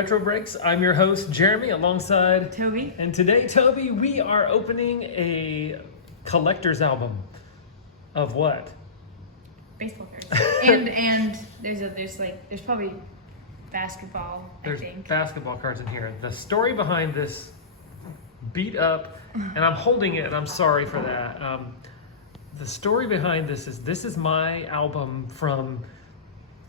Retro Breaks. I'm your host, Jeremy, alongside Toby. And today, Toby, we are opening a collector's album of what? Baseball cards. and there's probably basketball, There's I think. basketball cards in here. The story behind this beat up, and I'm holding it, and I'm sorry for that. The story behind this is my album from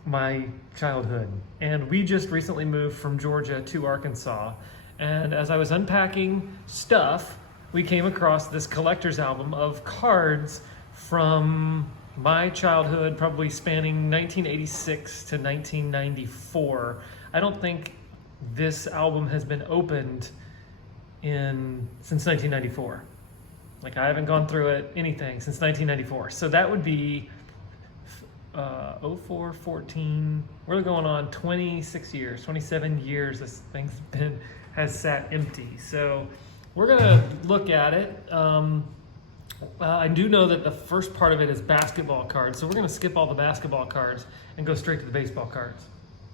my childhood, and we just recently moved from Georgia to Arkansas, and as I was unpacking stuff, we came across this collector's album of cards from my childhood, probably spanning 1986 to 1994. I don't think this album has been opened since 1994. Like, I haven't gone through it, anything, since 1994. So that would be 04, 14, we're going on 26 years, 27 years this thing's has sat empty. So we're gonna look at it. I do know that the first part of it is basketball cards, so we're gonna skip all the basketball cards and go straight to the baseball cards.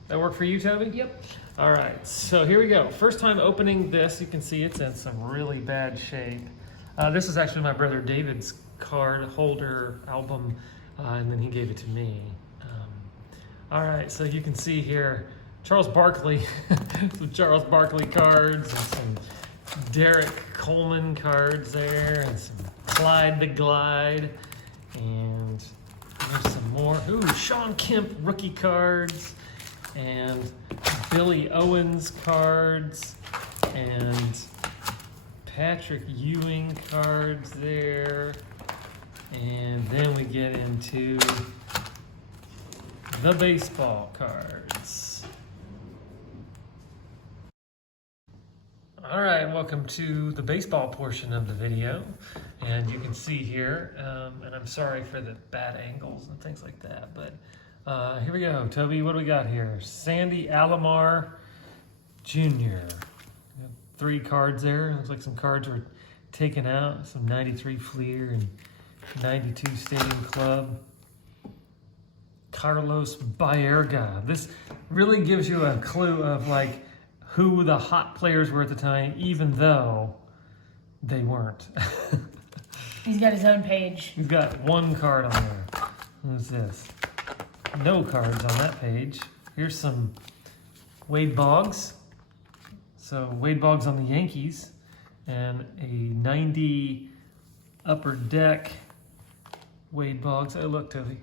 That work for you, Toby? Yep. All right, so here we go. First time opening this, you can see it's in some really bad shape. This is actually my brother David's card holder album, and then he gave it to me. All right, so you can see here, Charles Barkley, some Charles Barkley cards, and some Derek Coleman cards there, and some Clyde the Glide, and there's some more. Ooh, Sean Kemp rookie cards, and Billy Owens cards, and Patrick Ewing cards there. And then we get into the baseball cards. All right, welcome to the baseball portion of the video. And you can see here, and I'm sorry for the bad angles and things like that, but here we go. Toby, what do we got here? Sandy Alomar Jr. 3 cards there. Looks like some cards were taken out. Some 93 Fleer and 92 Stadium Club. Carlos Baerga. This really gives you a clue of like who the hot players were at the time, even though they weren't. He's got his own page. We've got one card on there. Who's this? No cards on that page. Here's some Wade Boggs. So Wade Boggs on the Yankees, and a 90 Upper Deck Wade Boggs. Oh, look, Toby. It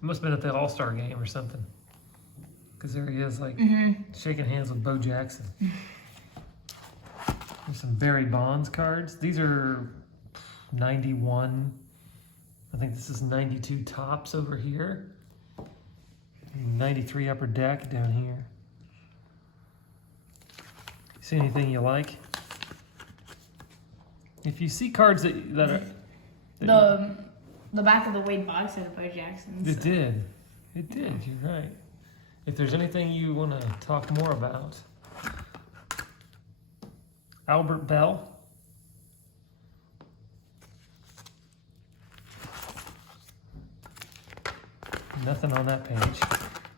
must have been at the All-Star game or something. Because there he is, like, shaking hands with Bo Jackson. There's some Barry Bonds cards. These are 91. I think this is 92 Tops over here. 93 Upper Deck down here. See anything you like? If you see cards that are... The back of the Wade Boggs says Bo Jackson. It did. It did, you're right. If there's anything you want to talk more about. Albert Bell. Nothing on that page.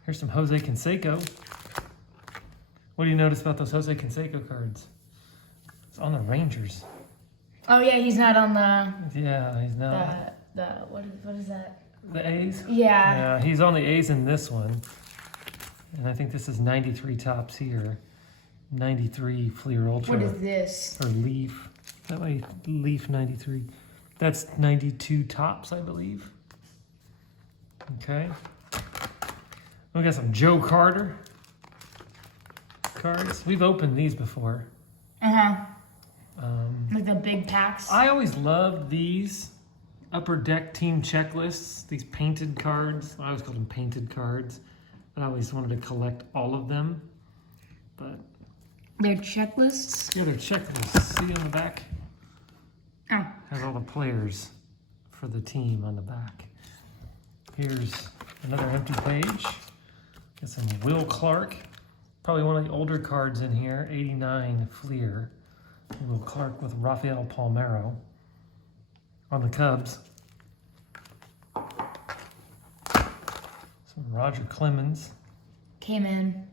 Here's some Jose Canseco. What do you notice about those Jose Canseco cards? It's on the Rangers. Oh yeah, he's not on the Yeah, he's not. what is that? The A's? Yeah. Yeah, he's on the A's in this one. And I think this is 93 Tops here. 93 Fleer Ultra. What is this? Or Leaf. That way, Leaf 93. That's 92 Tops, I believe. Okay. We got some Joe Carter cards. We've opened these before. Like the big packs. I always loved these Upper Deck team checklists, these painted cards. I always called them painted cards. But I always wanted to collect all of them. But They're checklists. yeah, they're checklists. See on the back? Oh. Has all the players for the team on the back. Here's another empty page. Got some Will Clark. Probably one of the older cards in here. 89 Fleer. Will Clark with Rafael Palmeiro on the Cubs. Some Roger Clemens. Came in.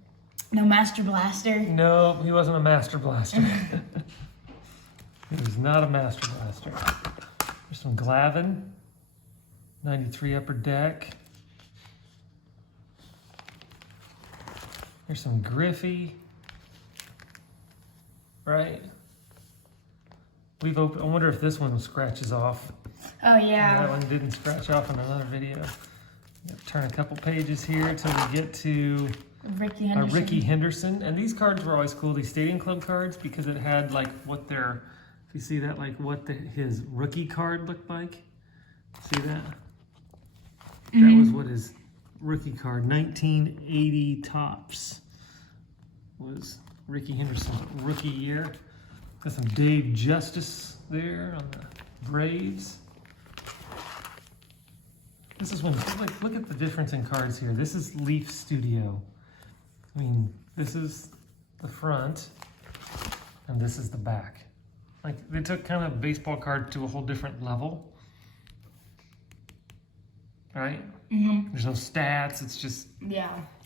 No Master Blaster. No, he wasn't a Master Blaster. He was not a Master Blaster. There's some Glavin, 93 Upper Deck. There's some Griffey, right? We've opened. I wonder if this one scratches off. Oh yeah. That one didn't scratch off in another video. Turn a couple pages here until we get to Ricky Henderson. Ricky Henderson. And these cards were always cool, these Stadium Club cards, because it had like what their, if you see that, like what his rookie card looked like. See that? That was what his rookie card, 1980 Topps, was Ricky Henderson's rookie year. Got some Dave Justice there on the Braves. This is when, like, look at the difference in cards here. This is Leaf Studio. I mean, this is the front, and this is the back. Like, they took kind of baseball card to a whole different level. Right? Mm-hmm. There's no stats, it's just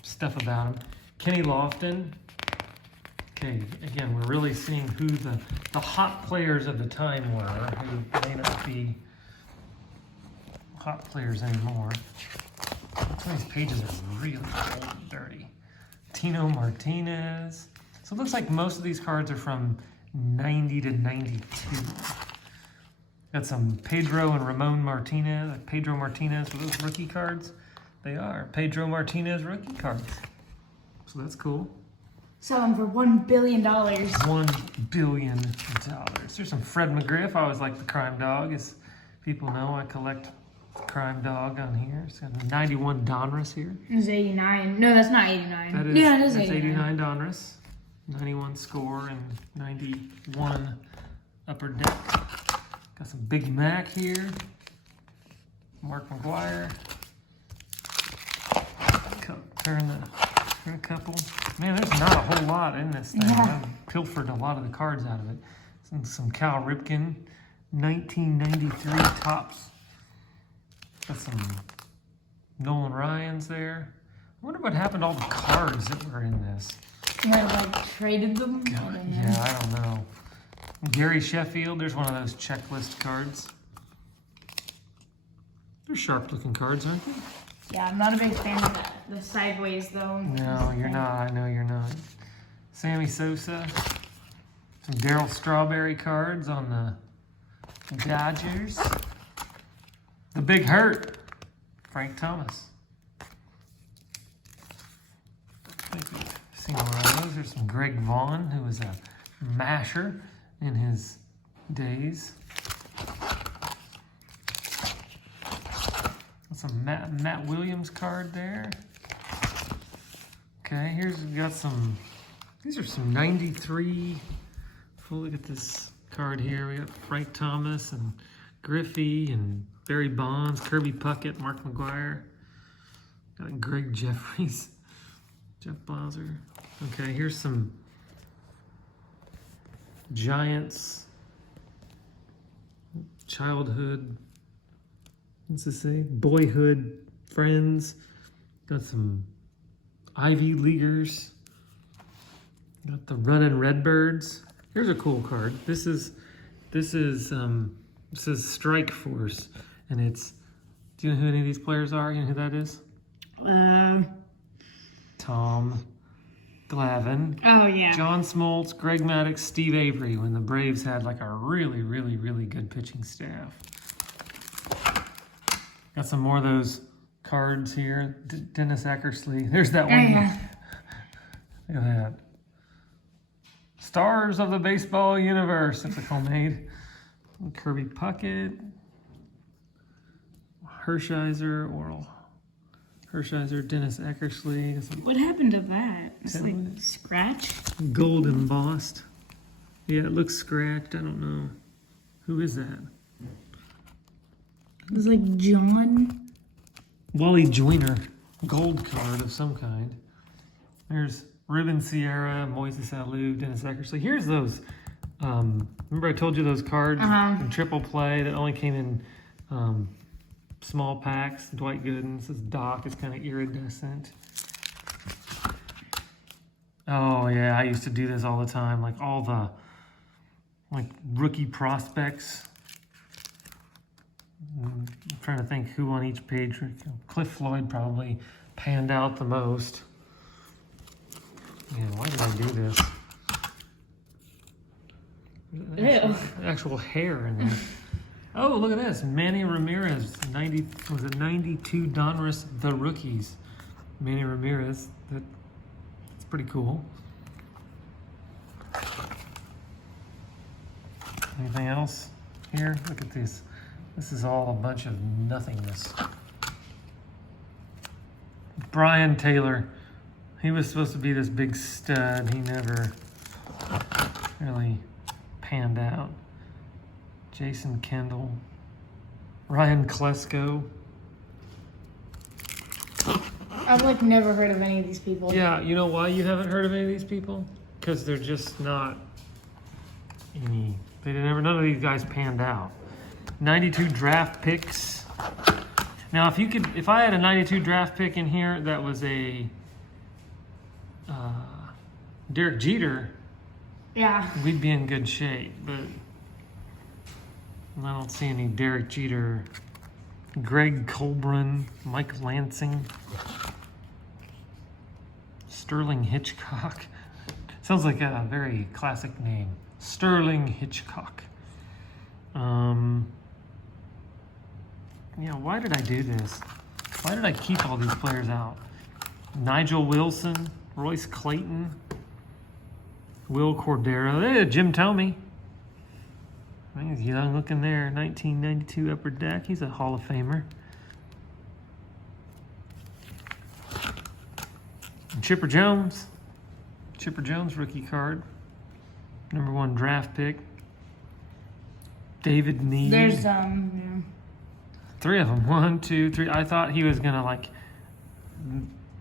stuff about him. Kenny Lofton. Okay, again, we're really seeing who the hot players of the time were, who may not be hot players anymore. Some of these pages are really old and dirty. Tino Martinez. So it looks like most of these cards are from 90 to 92. Got some Pedro and Ramon Martinez. Pedro Martinez, were those rookie cards? They are. Pedro Martinez rookie cards. So that's cool. Selling for $1 billion. $1 billion. There's some Fred McGriff. I always like the Crime Dog. As people know, I collect the Crime Dog on here. It's got a 91 Donruss here. It's 89. No, that's not 89. That is, yeah, it is that's 89. 89 Donruss. 91 score and 91 upper deck. Got some Biggie Mac here. Mark McGuire. Turn a couple. Man, there's not a whole lot in this thing. Yeah. I've pilfered a lot of the cards out of it. Some Cal Ripken, 1993 Topps. Got some Nolan Ryans there. I wonder what happened to all the cards that were in this. You might have like traded them. I don't know. Yeah, I don't know. Gary Sheffield, there's one of those checklist cards. They're sharp looking cards, aren't they? Yeah, I'm not a big fan of that. The sideways though. No, you're not. I know you're not. Sammy Sosa. Some Darryl Strawberry cards on the Dodgers. The Big Hurt. Frank Thomas. I think we've seen one of those. There's some Greg Vaughn, who was a masher in his days. Some Matt Williams card there. Okay, here's we got some. These are some 93. Full look at this card here. We got Frank Thomas and Griffey and Barry Bonds, Kirby Puckett, Mark McGuire. Got Greg Jeffries, Jeff Blauser. Okay, here's some Giants childhood. What's this say? Boyhood friends. Got some Ivy Leaguers. Got the Runnin' Redbirds. Here's a cool card. This is Strike Force, and it's. Do you know who any of these players are? You know who that is? Tom Glavine. Oh yeah. John Smoltz, Greg Maddux, Steve Avery. When the Braves had like a really, really, really good pitching staff. Got some more of those cards here. Dennis Eckersley. There's that one. Yeah. Look at that. Stars of the Baseball Universe. It's a homemade. Kirby Puckett. Hershiser. Dennis Eckersley. Some What happened to that? It's like scratch. gold embossed. Yeah, it looks scratched. I don't know. Who is that? It was like John. Wally Joyner, gold card of some kind. There's Ruben Sierra, Moises Alou, Dennis Eckersley. Here's those. Remember I told you those cards in triple play that only came in small packs? Dwight Gooden. This Doc is kind of iridescent. Oh yeah, I used to do this all the time. Like all the rookie prospects. I'm trying to think who on each page. Cliff Floyd probably panned out the most. Man, why did I do this? Ew. Actual hair in there. Oh, look at this. Manny Ramirez, 92 Donruss The Rookies. Manny Ramirez. That's pretty cool. Anything else here? Look at this. This is all a bunch of nothingness. Brian Taylor. He was supposed to be this big stud. He never really panned out. Jason Kendall. Ryan Klesko. I've like never heard of any of these people. Yeah, you know why you haven't heard of any of these people? Because they're just not any. None of these guys panned out. 92 draft picks. Now, if I had a 92 draft pick in here that was a Derek Jeter, Yeah. we'd be in good shape. But I don't see any Derek Jeter. Greg Colburn, Mike Lansing, Sterling Hitchcock. Sounds like a very classic name. Sterling Hitchcock. Yeah, why did I do this? Why did I keep all these players out? Nigel Wilson, Royce Clayton, Will Cordero. Hey, Jim Thome. I think he's young looking there. 1992 Upper Deck. He's a Hall of Famer. And Chipper Jones. Chipper Jones rookie card. #1 draft pick. David Need. There's 3 of them. 1, 2, 3. I thought he was gonna like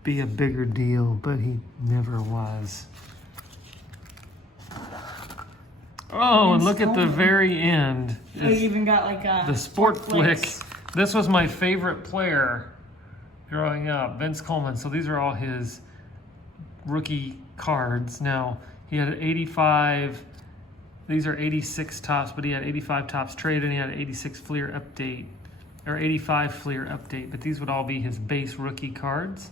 be a bigger deal, but he never was. Oh, and look at the very end. you even got like The Sport Flick. Flicks. This was my favorite player growing up, Vince Coleman. So these are all his rookie cards. Now, he had 85. These are 86 tops, but he had 85 tops traded, and he had 86 Fleer update, or 85 Fleer update. But these would all be his base rookie cards.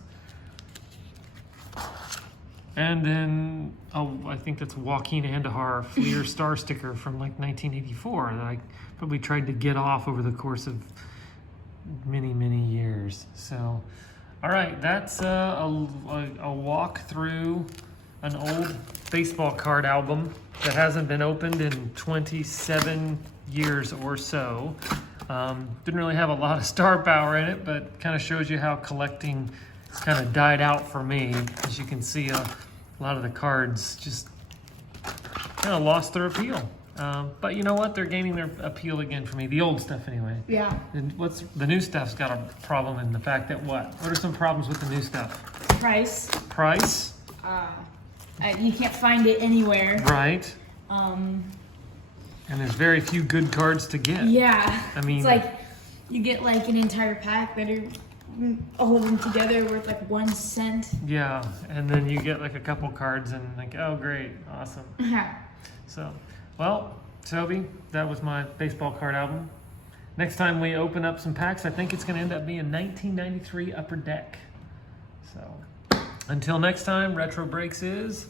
And then, I think that's Joaquin Andahar Fleer star sticker from like 1984 that I probably tried to get off over the course of many, many years. So, all right, that's a walk through an old baseball card album that hasn't been opened in 27 years or so. Didn't really have a lot of star power in it, but kind of shows you how collecting kind of died out for me. As you can see, a lot of the cards just kind of lost their appeal. But you know what? They're gaining their appeal again for me. The old stuff, anyway. Yeah. And the new stuff's got a problem in the fact that what? What are some problems with the new stuff? Price. Price. You can't find it anywhere. Right. And there's very few good cards to get. Yeah. I mean, it's like you get like an entire pack that are all of them together worth like 1 cent. Yeah, and then you get like a couple cards and like, oh great, awesome. Yeah. So, well, Toby, that was my baseball card album. Next time we open up some packs, I think it's going to end up being 1993 Upper Deck. So, until next time, Retro Breaks is